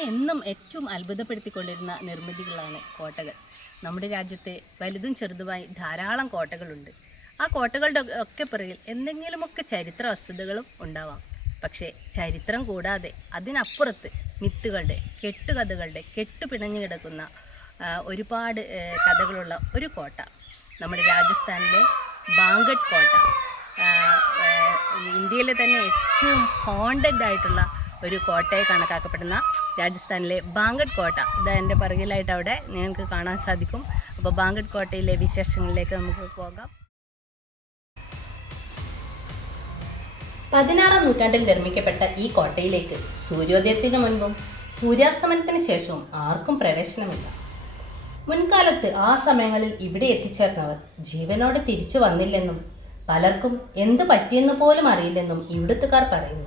എന്നെ എന്നും ഏറ്റവും അത്ഭുതപ്പെടുത്തിക്കൊണ്ടിരുന്ന നിർമ്മിതികളാണ് കോട്ടകൾ. നമ്മുടെ രാജ്യത്തെ വലുതും ചെറുതുമായി ധാരാളം കോട്ടകളുണ്ട്. ആ കോട്ടകളുടെ ഒക്കെ പിറകിൽ എന്തെങ്കിലുമൊക്കെ ചരിത്ര വസ്തുതകളും ഉണ്ടാവാം. പക്ഷേ ചരിത്രം കൂടാതെ അതിനപ്പുറത്ത് മിത്തുകളുടെ, കെട്ടുകഥകളുടെ കെട്ടുപിണഞ്ഞു കിടക്കുന്ന ഒരുപാട് കഥകളുള്ള ഒരു കോട്ട, നമ്മുടെ രാജസ്ഥാനിലെ ബാങ്കട്ട് കോട്ട. ഇന്ത്യയിലെ തന്നെ ഏറ്റവും ഹോണ്ടഡ് ആയിട്ടുള്ള ഒരു കോട്ടയെ കണക്കാക്കപ്പെടുന്ന രാജസ്ഥാനിലെ ബാങ്കട്ട് കോട്ട ഇതാ എൻ്റെ പിറകിലായിട്ട് അവിടെ നിങ്ങൾക്ക് കാണാൻ സാധിക്കും. അപ്പോൾ ബാങ്കട്ട് കോട്ടയിലെ വിശേഷങ്ങളിലേക്ക് നമുക്ക് പോകാം. 16-ാം നൂറ്റാണ്ടിൽ നിർമ്മിക്കപ്പെട്ട ഈ കോട്ടയിലേക്ക് സൂര്യോദയത്തിന് മുൻപും സൂര്യാസ്തമനത്തിന് ശേഷവും ആർക്കും പ്രവേശനമില്ല. മുൻകാലത്ത് ആ സമയങ്ങളിൽ ഇവിടെ എത്തിച്ചേർന്നവർ ജീവനോടെ തിരിച്ചു വന്നില്ലെന്നും പലർക്കും എന്തു പറ്റിയെന്ന് പോലും അറിയില്ലെന്നും ഇവിടുത്തുകാർ പറയുന്നു.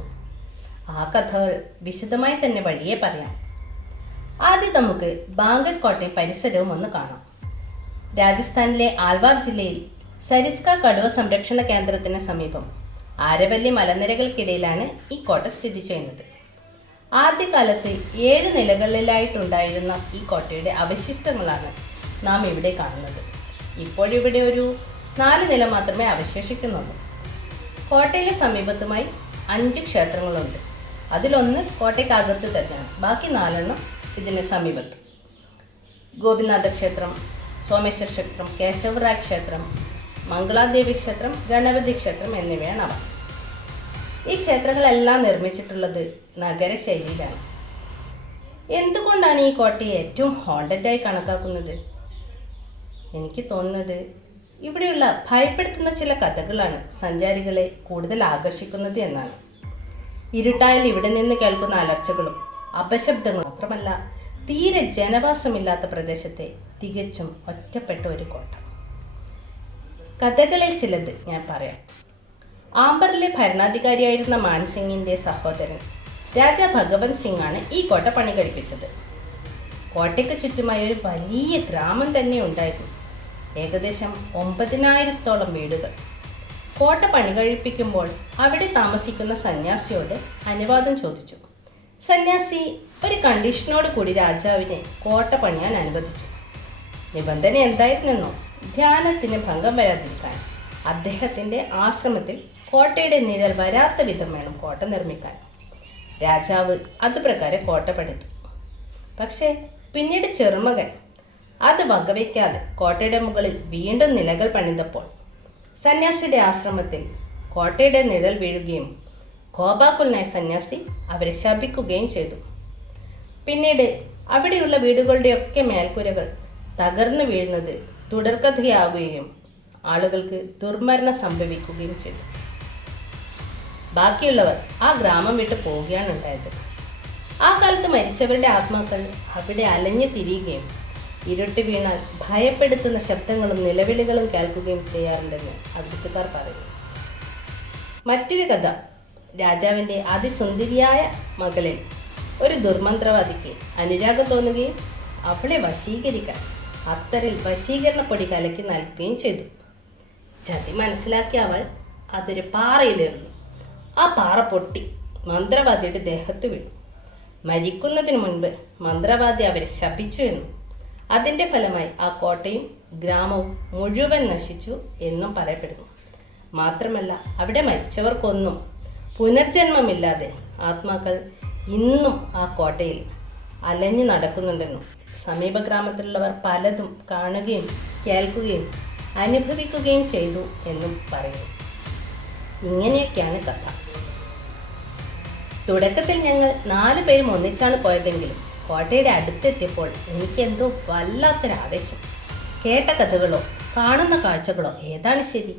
ആ കഥകൾ വിശദമായി തന്നെ വഴിയെ പറയാം. ആദ്യം നമുക്ക് ബാങ്കട്ട് കോട്ടയും പരിസരവും ഒന്ന് കാണാം. രാജസ്ഥാനിലെ ആൽവാർ ജില്ലയിൽ സരിസ്ക കടുവ സംരക്ഷണ കേന്ദ്രത്തിന് സമീപം ആരവല്ലി മലനിരകൾക്കിടയിലാണ് ഈ കോട്ട സ്ഥിതി ചെയ്യുന്നത്. ആദ്യകാലത്ത് 7 നിലകളിലായിട്ടുണ്ടായിരുന്ന ഈ കോട്ടയുടെ അവശിഷ്ടങ്ങളാണ് നാം ഇവിടെ കാണുന്നത്. ഇപ്പോഴിവിടെ ഒരു 4 നില മാത്രമേ അവശേഷിക്കുന്നുള്ളൂ. കോട്ടയിലെ സമീപത്തുമായി 5 ക്ഷേത്രങ്ങളുണ്ട്. അതിലൊന്ന് കോട്ടയ്ക്കകത്ത് തന്നെയാണ്, ബാക്കി 4 ഇതിന് സമീപത്ത്. ഗോപിനാഥ ക്ഷേത്രം, സോമേശ്വർ ക്ഷേത്രം, കേശവറായ് ക്ഷേത്രം, മംഗളാദേവി ക്ഷേത്രം, ഗണപതി ക്ഷേത്രം എന്നിവയാണ് അവ. ഈ ക്ഷേത്രങ്ങളെല്ലാം നിർമ്മിച്ചിട്ടുള്ളത് നഗരശൈലിയിലാണ്. എന്തുകൊണ്ടാണ് ഈ കോട്ടയെ ഏറ്റവും ഹോണ്ടഡായി കണക്കാക്കുന്നത്? എനിക്ക് തോന്നുന്നത് ഇവിടെയുള്ള ഭയപ്പെടുത്തുന്ന ചില കഥകളാണ് സഞ്ചാരികളെ കൂടുതൽ ആകർഷിക്കുന്നത് എന്നാണ്. ഇരുട്ടായാൽ ഇവിടെ നിന്ന് കേൾക്കുന്ന അലർച്ചകളും അപശബ്ദങ്ങളും മാത്രമല്ല, തീരെ ജനവാസമില്ലാത്ത പ്രദേശത്തെ തികച്ചും ഒറ്റപ്പെട്ട ഒരു കോട്ട. കഥകളിൽ ചിലത് ഞാൻ പറയാം. ആംബറിലെ ഭരണാധികാരിയായിരുന്ന മാൻസിംഗിൻ്റെ സഹോദരൻ രാജാ ഭഗവത് സിംഗ് ആണ് ഈ കോട്ട പണി കഴിപ്പിച്ചത്. കോട്ടയ്ക്ക് ചുറ്റുമായി ഒരു വലിയ ഗ്രാമം തന്നെ ഉണ്ടായിരുന്നു. ഏകദേശം 9,000-ഓളം വീടുകൾ. കോട്ട പണി കഴിപ്പിക്കുമ്പോൾ അവിടെ താമസിക്കുന്ന സന്യാസിയോട് അനുവാദം ചോദിച്ചു. സന്യാസി ഒരു കണ്ടീഷനോട് കൂടി രാജാവിനെ കോട്ട പണിയാൻ അനുവദിച്ചു. നിബന്ധന എന്തായിരുന്നെന്നോ, ധ്യാനത്തിന് ഭംഗം വരാതിരിക്കാൻ അദ്ദേഹത്തിൻ്റെ ആശ്രമത്തിൽ കോട്ടയുടെ നിഴൽ വരാത്ത വിധം വേണം കോട്ട നിർമ്മിക്കാൻ. രാജാവ് അതുപ്രകാരം കോട്ട പണിതു. പക്ഷേ പിന്നീട് ചെറുമകൻ അത് വകവയ്ക്കാതെ കോട്ടയുടെ മുകളിൽ വീണ്ടും നിലകൾ പണിതപ്പോൾ സന്യാസിയുടെ ആശ്രമത്തിൽ കോട്ടയുടെ നിഴൽ വീഴുകയും കോപാകുലനായ സന്യാസി അവരെ ശപിക്കുകയും ചെയ്തു. പിന്നീട് അവിടെയുള്ള വീടുകളുടെയൊക്കെ മേൽക്കൂരകൾ തകർന്നു വീഴുന്നത് തുടർക്കഥയാവുകയും ആളുകൾക്ക് ദുർമരണം സംഭവിക്കുകയും ചെയ്തു. ബാക്കിയുള്ളവർ ആ ഗ്രാമം വിട്ട് പോവുകയാണ് ഉണ്ടായത്. ആ കാലത്ത് മരിച്ചവരുടെ ആത്മാക്കൾ അവിടെ അലഞ്ഞു തിരിയുകയും ഇരുട്ട് വീണാൽ ഭയപ്പെടുത്തുന്ന ശബ്ദങ്ങളും നിലവിളികളും കേൾക്കുകയും ചെയ്യാറുണ്ടെന്ന് അവിടുത്തുകാർ പറയുന്നു. മറ്റൊരു കഥ, രാജാവിൻ്റെ അതിസുന്ദരിയായ മകളിൽ ഒരു ദുർമന്ത്രവാദിക്ക് അനുരാഗം തോന്നുകയും അവളെ വശീകരിക്കാൻ അത്തറിൽ വശീകരണപ്പൊടി കലക്കി നൽകുകയും ചെയ്തു. ചതി മനസ്സിലാക്കിയ അവൾ അതൊരു പാറയിലെറിഞ്ഞു. ആ പാറ പൊട്ടി മന്ത്രവാദിയുടെ ദേഹത്ത് വീണു. മരിക്കുന്നതിന് മുൻപ് മന്ത്രവാദി അവരെ ശപിച്ചു എന്നും അതിൻ്റെ ഫലമായി ആ കോട്ടയും ഗ്രാമവും മുഴുവൻ നശിച്ചു എന്നും പറയപ്പെടുന്നു. മാത്രമല്ല, അവിടെ മരിച്ചവർക്കൊന്നും പുനർജന്മമില്ലാതെ ആത്മാക്കൾ ഇന്നും ആ കോട്ടയിൽ അലഞ്ഞു നടക്കുന്നുണ്ടെന്നും സമീപ ഗ്രാമത്തിലുള്ളവർ പലതും കാണുകയും കേൾക്കുകയും അനുഭവിക്കുകയും ചെയ്തു എന്നും പറയുന്നു. ഇങ്ങനെയൊക്കെയാണ് കഥ. തുടക്കത്തിൽ ഞങ്ങൾ 4 പേരും ഒന്നിച്ചാണ് പോയതെങ്കിലും കോട്ടയുടെ അടുത്തെത്തിയപ്പോൾ എനിക്കെന്തോ വല്ലാത്തൊരാവേശം. കേട്ട കഥകളോ കാണുന്ന കാഴ്ചകളോ ഏതാണ് ശരി?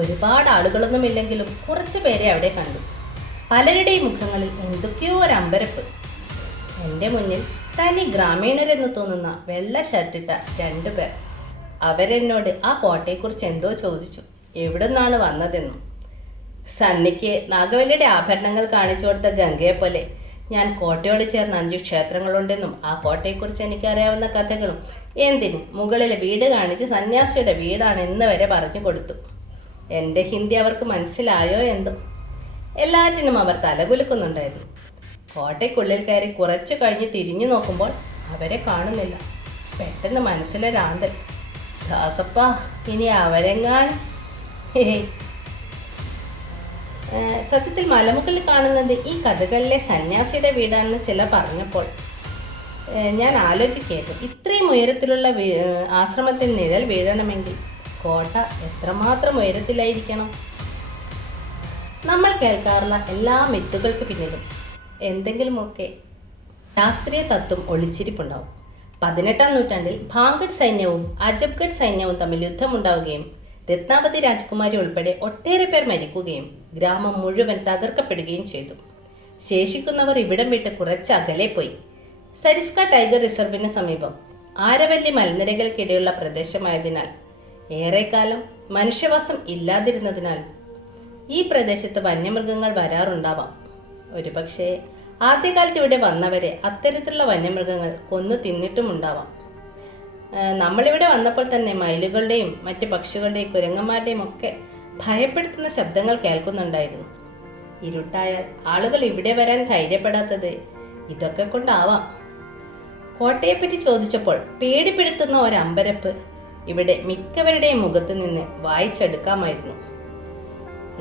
ഒരുപാട് ആളുകളൊന്നുമില്ലെങ്കിലും കുറച്ച് പേരെ അവിടെ കണ്ടു. പലരുടെയും മുഖങ്ങളിൽ എന്തൊക്കെയോ ഒരു അമ്പരപ്പ്. എൻ്റെ മുന്നിൽ തനി ഗ്രാമീണരെന്ന് തോന്നുന്ന വെള്ള ഷർട്ടിട്ട 2 പേർ. അവരെന്നോട് ആ കോട്ടയെക്കുറിച്ച് എന്തോ ചോദിച്ചു, എവിടെ നിന്നാണ് വന്നതെന്നും. സണ്ണിക്ക് നാഗവല്ലിയുടെ ആഭരണങ്ങൾ കാണിച്ചു കൊടുത്ത ഗംഗയെപ്പോലെ ഞാൻ കോട്ടയോട് ചേർന്ന് 5 ക്ഷേത്രങ്ങളുണ്ടെന്നും ആ കോട്ടയെക്കുറിച്ച് എനിക്കറിയാവുന്ന കഥകളും എന്തിന് മുകളിലെ വീട് കാണിച്ച് സന്യാസിയുടെ വീടാണെന്ന് വരെ പറഞ്ഞു കൊടുത്തു. എൻ്റെ ഹിന്ദി അവർക്ക് മനസ്സിലായോ എന്തോ. എല്ലാറ്റിനും അവർ തലകുലുക്കുന്നുണ്ടായിരുന്നു. കോട്ടയ്ക്കുള്ളിൽ കയറി കുറച്ചു കഴിഞ്ഞ് തിരിഞ്ഞു നോക്കുമ്പോൾ അവരെ കാണുന്നില്ല. പെട്ടെന്ന് മനസ്സിലൊരാന്തൽ, ദാസപ്പ ഇനി അവരെങ്ങാൻ. സത്യത്തിൽ മലമുകളിൽ കാണുന്നത് ഈ കഥകളിലെ സന്യാസിയുടെ വീടാണെന്ന് ചില പറഞ്ഞപ്പോൾ ഞാൻ ആലോചിക്കായിരുന്നു, ഇത്രയും ഉയരത്തിലുള്ള ആശ്രമത്തിൽ നിഴൽ വീഴണമെങ്കിൽ കോട്ട എത്രമാത്രം ഉയരത്തിലായിരിക്കണം. നമ്മൾ കേൾക്കാറുള്ള എല്ലാ മിത്തുകൾക്ക് പിന്നിലും എന്തെങ്കിലുമൊക്കെ ശാസ്ത്രീയ തത്വം ഒളിച്ചിരിപ്പുണ്ടാവും. 18-ാം നൂറ്റാണ്ടിൽ ഭാംഗഡ് സൈന്യവും അജബ്ഗഡ് സൈന്യവും തമ്മിൽ യുദ്ധമുണ്ടാവുകയും രത്നാവതി രാജകുമാരി ഉൾപ്പെടെ ഒട്ടേറെ പേർ മരിക്കുകയും ഗ്രാമം മുഴുവൻ തകർക്കപ്പെടുകയും ചെയ്തു. ശേഷിക്കുന്നവർ ഇവിടം വിട്ട് കുറച്ച് അകലെ പോയി. സരിസ്ക ടൈഗർ റിസർവിന് സമീപം ആരവല്ലി മലനിരകൾക്കിടെയുള്ള പ്രദേശമായതിനാൽ ഏറെക്കാലം മനുഷ്യവാസം ഇല്ലാതിരുന്നതിനാൽ ഈ പ്രദേശത്ത് വന്യമൃഗങ്ങൾ വരാറുണ്ടാവാം. ഒരുപക്ഷെ ആദ്യകാലത്ത് ഇവിടെ വന്നവരെ അത്തരത്തിലുള്ള വന്യമൃഗങ്ങൾ കൊന്നു തിന്നിട്ടുമുണ്ടാവാം. നമ്മളിവിടെ വന്നപ്പോൾ തന്നെ മയിലുകളുടെയും മറ്റ് പക്ഷികളുടെയും കുരങ്ങന്മാരുടെയും ഒക്കെ ഭയപ്പെടുത്തുന്ന ശബ്ദങ്ങൾ കേൾക്കുന്നുണ്ടായിരുന്നു. ഇരുട്ടായാൽ ആളുകൾ ഇവിടെ വരാൻ ധൈര്യപ്പെടാത്തത് ഇതൊക്കെ കൊണ്ടാവാം. കോട്ടയെപ്പറ്റി ചോദിച്ചപ്പോൾ പേടിപ്പെടുത്തുന്ന ഒരമ്പരപ്പ് ഇവിടെ മിക്കവരുടെയും മുഖത്തു നിന്ന് വായിച്ചെടുക്കാമായിരുന്നു.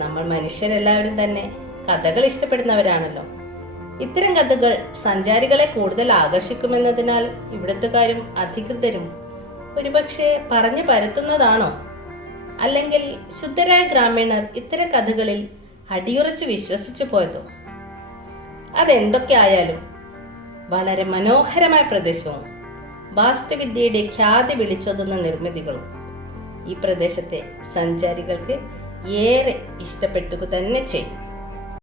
നമ്മൾ മനുഷ്യരെല്ലാവരും തന്നെ കഥകൾ ഇഷ്ടപ്പെടുന്നവരാണല്ലോ. ഇത്തരം കഥകൾ സഞ്ചാരികളെ കൂടുതൽ ആകർഷിക്കുമെന്നതിനാൽ ഇവിടുത്തുകാരും അധികൃതരും ഒരുപക്ഷെ പറഞ്ഞു പരത്തുന്നതാണോ? അല്ലെങ്കിൽ ശുദ്ധരായ ഗ്രാമീണർ ഇത്തരം കഥകളിൽ അടിയുറച്ച് വിശ്വസിച്ചു പോയതോ? അതെന്തൊക്കെ ആയാലും വളരെ മനോഹരമായ പ്രദേശവും വാസ്തുവിദ്യയുടെ ഖ്യാതി വിളിച്ചൊതുന്ന നിർമ്മിതികളും ഈ പ്രദേശത്തെ സഞ്ചാരികൾക്ക് ഏറെ ഇഷ്ടപ്പെടുക തന്നെ ചെയ്യും.